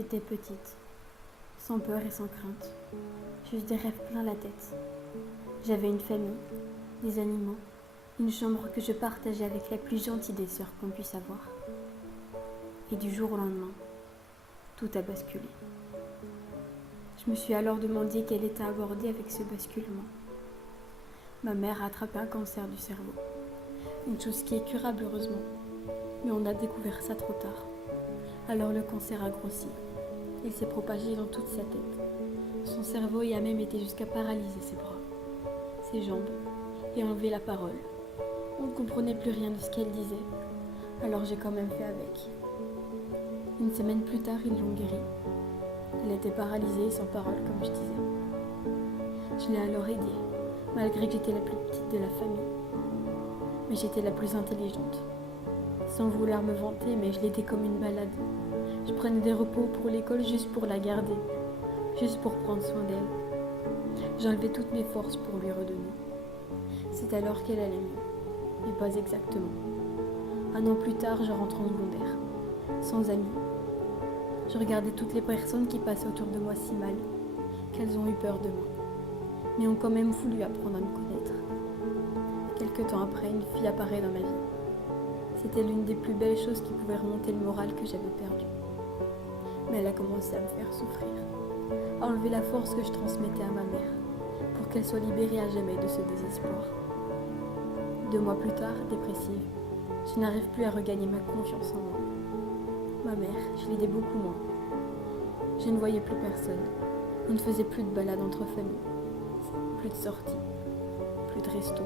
J'étais petite, sans peur et sans crainte, juste des rêves plein la tête. J'avais une famille, des animaux, une chambre que je partageais avec la plus gentille des sœurs qu'on puisse avoir. Et du jour au lendemain, tout a basculé. Je me suis alors demandé quel état aborder avec ce basculement. Ma mère a attrapé un cancer du cerveau, une chose qui est curable heureusement, mais on a découvert ça trop tard. Alors le cancer a grossi. Il s'est propagé dans toute sa tête. Son cerveau y a même été jusqu'à paralyser ses bras, ses jambes et enlever la parole. On ne comprenait plus rien de ce qu'elle disait, alors j'ai quand même fait avec. Une semaine plus tard, ils l'ont guérie. Elle était paralysée et sans parole, comme je disais. Je l'ai alors aidée, malgré que j'étais la plus petite de la famille. Mais j'étais la plus intelligente. Sans vouloir me vanter, mais je l'étais comme une malade. Je prenais des repos pour l'école juste pour la garder, juste pour prendre soin d'elle. J'enlevais toutes mes forces pour lui redonner. C'est alors qu'elle allait mieux, mais pas exactement. Un an plus tard, je rentre en secondaire, sans amis. Je regardais toutes les personnes qui passaient autour de moi si mal, qu'elles ont eu peur de moi, mais ont quand même voulu apprendre à me connaître. Quelque temps après, une fille apparaît dans ma vie. C'était l'une des plus belles choses qui pouvait remonter le moral que j'avais perdu. Mais elle a commencé à me faire souffrir, à enlever la force que je transmettais à ma mère, pour qu'elle soit libérée à jamais de ce désespoir. 2 mois plus tard, dépressive, je n'arrive plus à regagner ma confiance en moi. Ma mère, je l'aidais beaucoup moins. Je ne voyais plus personne. On ne faisait plus de balades entre familles, plus de sorties, plus de restos.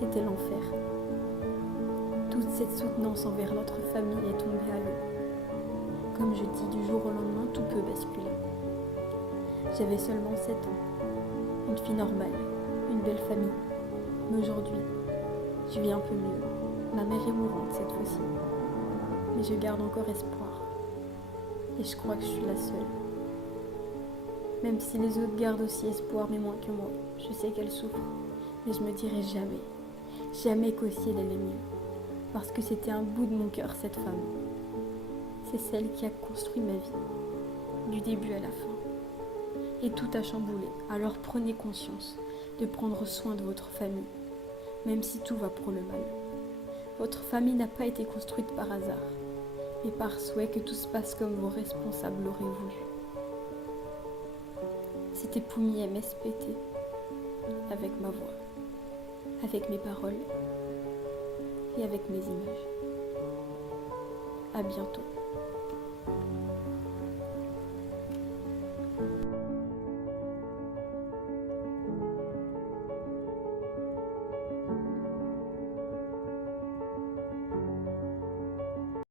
C'était l'enfer. Toute cette soutenance envers notre famille est tombée à l'eau. Comme je dis, du jour au lendemain, tout peut basculer. J'avais seulement 7 ans, une fille normale, une belle famille. Mais aujourd'hui, je vis un peu mieux. Ma mère est mourante cette fois-ci. Mais je garde encore espoir. Et je crois que je suis la seule. Même si les autres gardent aussi espoir, mais moins que moi. Je sais qu'elle souffre, mais je me dirai jamais qu'aussi elle allait mieux. Parce que c'était un bout de mon cœur, cette femme. C'est celle qui a construit ma vie, du début à la fin. Et tout a chamboulé, alors prenez conscience de prendre soin de votre famille, même si tout va pour le mal. Votre famille n'a pas été construite par hasard, mais par souhait que tout se passe comme vos responsables l'auraient voulu. C'était Poumi MSPT, avec ma voix, avec mes paroles et avec mes images. À bientôt.